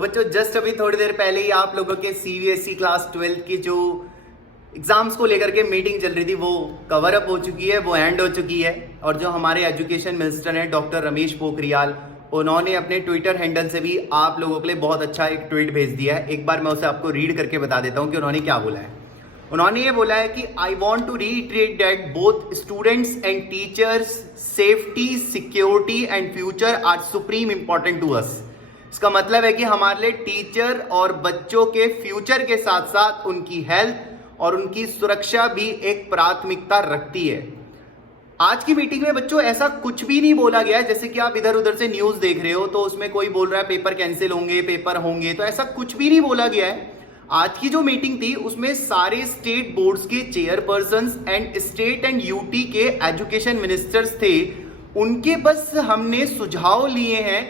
बच्चों जस्ट अभी थोड़ी देर पहले ही आप लोगों के सीबीएसई क्लास 12 की जो एग्जाम्स को लेकर के मीटिंग चल रही थी वो कवर अप हो चुकी है, वो एंड हो चुकी है। और जो हमारे एजुकेशन मिनिस्टर हैं डॉक्टर रमेश पोखरियाल, उन्होंने अपने ट्विटर हैंडल से भी आप लोगों के लिए बहुत अच्छा एक ट्वीट भेज दिया है। एक बार मैं उसे आपको रीड करके बता देता हूँ कि उन्होंने क्या बोला है। उन्होंने ये बोला है कि I want to reiterate that both students and teachers safety, security and future are supreme important to us. इसका मतलब है कि हमारे लिए टीचर और बच्चों के फ्यूचर के साथ साथ उनकी हेल्थ और उनकी सुरक्षा भी एक प्राथमिकता रखती है। आज की मीटिंग में बच्चों ऐसा कुछ भी नहीं बोला गया है, जैसे कि आप इधर उधर से न्यूज देख रहे हो तो उसमें कोई बोल रहा है पेपर कैंसिल होंगे, पेपर होंगे, तो ऐसा कुछ भी नहीं बोला गया है। आज की जो मीटिंग थी उसमें सारे स्टेट बोर्ड्स के chairpersons and state and UT के एजुकेशन मिनिस्टर्स थे, उनके बस हमने सुझाव लिए हैं।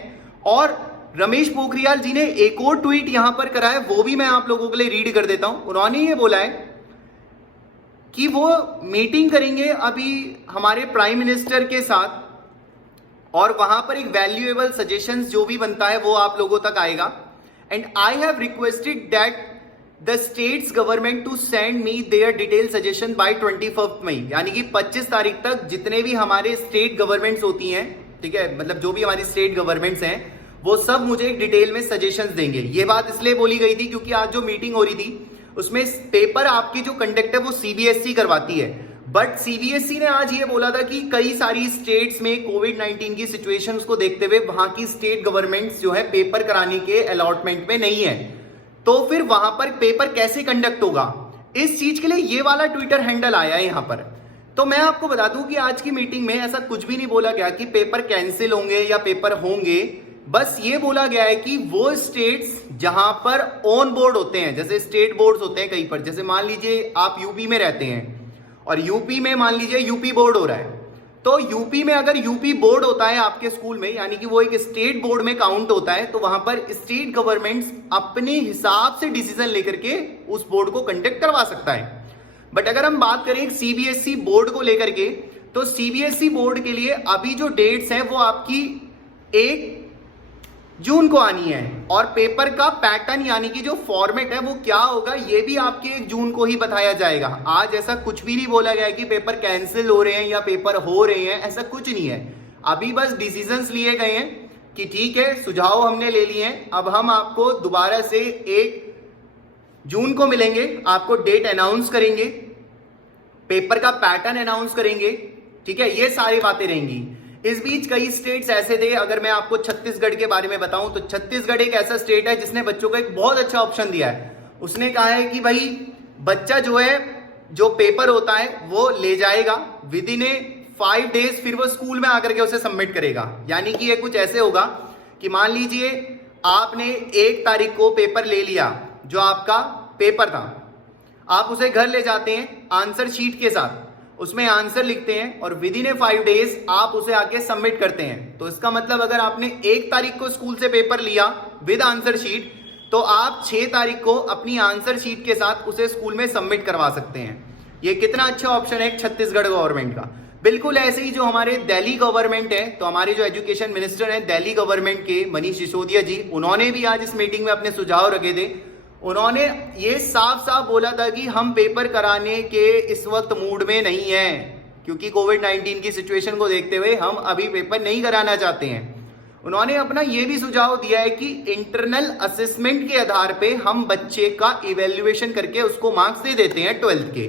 और रमेश पोखरियाल जी ने एक और ट्वीट यहां पर करा है, वो भी मैं आप लोगों के लिए रीड कर देता हूं। उन्होंने ये बोला है कि वो मीटिंग करेंगे अभी हमारे प्राइम मिनिस्टर के साथ और वहां पर एक वैल्यूएबल सजेशंस जो भी बनता है वो आप लोगों तक आएगा। And I have requested that the states government to send me their detail suggestion by 21 May, यानी कि 25 तारीख तक जितने भी हमारे स्टेट गवर्नमेंट्स होती हैं, ठीक है, मतलब जो भी हमारी स्टेट गवर्नमेंट्स हैं वो सब मुझे एक डिटेल में सजेशंस देंगे। ये बात इसलिए बोली गई थी क्योंकि आज जो मीटिंग हो रही थी उसमें पेपर आपकी जो कंडक्ट है वो सीबीएसई करवाती है, बट सीबीएसई ने आज ये बोला था कि कई सारी स्टेट्स में कोविड-19 की सिचुएशंस को देखते हुए वहां की स्टेट गवर्नमेंट्स जो है पेपर कराने के अलॉटमेंट में नहीं है, तो फिर वहां पर पेपर कैसे कंडक्ट होगा, इस चीज के लिए ये वाला ट्विटर हैंडल आया है यहां पर। तो मैं आपको बता दूं कि आज की मीटिंग में ऐसा कुछ भी नहीं बोला गया कि पेपर कैंसिल होंगे या पेपर होंगे। बस ये बोला गया है कि वो स्टेट्स जहां पर ऑन बोर्ड होते हैं, जैसे स्टेट बोर्ड्स होते हैं कहीं पर, जैसे मान लीजिए आप यूपी में रहते हैं और यूपी में मान लीजिए यूपी बोर्ड हो रहा है, तो यूपी में अगर यूपी बोर्ड होता है आपके स्कूल में, यानी कि वो एक स्टेट बोर्ड में काउंट होता है, तो वहां पर स्टेट गवर्नमेंट्स अपने हिसाब से डिसीजन लेकर के उस बोर्ड को कंडक्ट करवा सकता है। बट अगर हम बात करें सीबीएसई बोर्ड को लेकर के, तो सीबीएसई बोर्ड के लिए अभी जो डेट्स हैं वो आपकी 1 जून को आनी है, और पेपर का पैटर्न यानी कि जो फॉर्मेट है वो क्या होगा ये भी आपके 1 जून को ही बताया जाएगा। आज ऐसा कुछ भी नहीं बोला गया है कि पेपर कैंसिल हो रहे हैं या पेपर हो रहे हैं, ऐसा कुछ नहीं है। अभी बस डिसीजंस लिए गए हैं कि ठीक है, सुझाव हमने ले लिए हैं, अब हम आपको दोबारा से 1 जून को मिलेंगे, आपको डेट अनाउंस करेंगे, पेपर का पैटर्न अनाउंस करेंगे, ठीक है, ये सारी बातें रहेंगी। इस बीच कई स्टेट्स ऐसे थे, अगर मैं आपको छत्तीसगढ़ के बारे में बताऊं तो छत्तीसगढ़ एक ऐसा स्टेट है जिसने बच्चों को एक बहुत अच्छा ऑप्शन दिया है। उसने कहा है कि भाई बच्चा जो है जो पेपर होता है वो ले जाएगा विद इन 5 डेज, फिर वो स्कूल में आकर के उसे सबमिट करेगा। यानी कि ये कुछ ऐसे होगा कि मान लीजिए आपने 1 तारीख को पेपर ले लिया, जो आपका पेपर था, आप उसे घर ले जाते हैं आंसर शीट के साथ, उसमें आंसर लिखते हैं और विद इन 5 डेज आप उसे आके सबमिट करते हैं। तो इसका मतलब अगर आपने 1 तारीख को स्कूल से पेपर लिया विद आंसर शीट, तो आप 6 तारीख को अपनी आंसर शीट के साथ उसे स्कूल में सबमिट करवा सकते हैं। ये कितना अच्छा ऑप्शन है छत्तीसगढ़ गवर्नमेंट का। बिल्कुल ऐसे ही जो हमारे दिल्ली गवर्नमेंट है, तो हमारे जो एजुकेशन मिनिस्टर है दिल्ली गवर्नमेंट के मनीष सिसोदिया जी, उन्होंने भी आज इस मीटिंग में अपने सुझाव रखे थे। उन्होंने ये साफ साफ बोला था कि हम पेपर कराने के इस वक्त मूड में नहीं हैं, क्योंकि कोविड-19 की सिचुएशन को देखते हुए हम अभी पेपर नहीं कराना चाहते हैं। उन्होंने अपना ये भी सुझाव दिया है कि इंटरनल असेसमेंट के आधार पे हम बच्चे का इवेल्युएशन करके उसको मार्क्स दे देते हैं 12th के,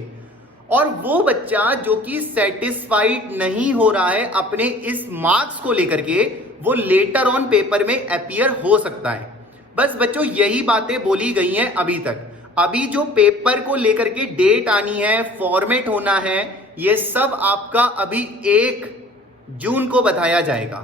और वो बच्चा जो कि सेटिस्फाइड नहीं हो रहा है अपने इस मार्क्स को लेकर के, वो लेटर ऑन पेपर में अपीयर हो सकता है। बस बच्चों यही बातें बोली गई हैं अभी तक। अभी जो पेपर को लेकर के डेट आनी है, फॉर्मेट होना है, ये सब आपका अभी 1 जून को बताया जाएगा।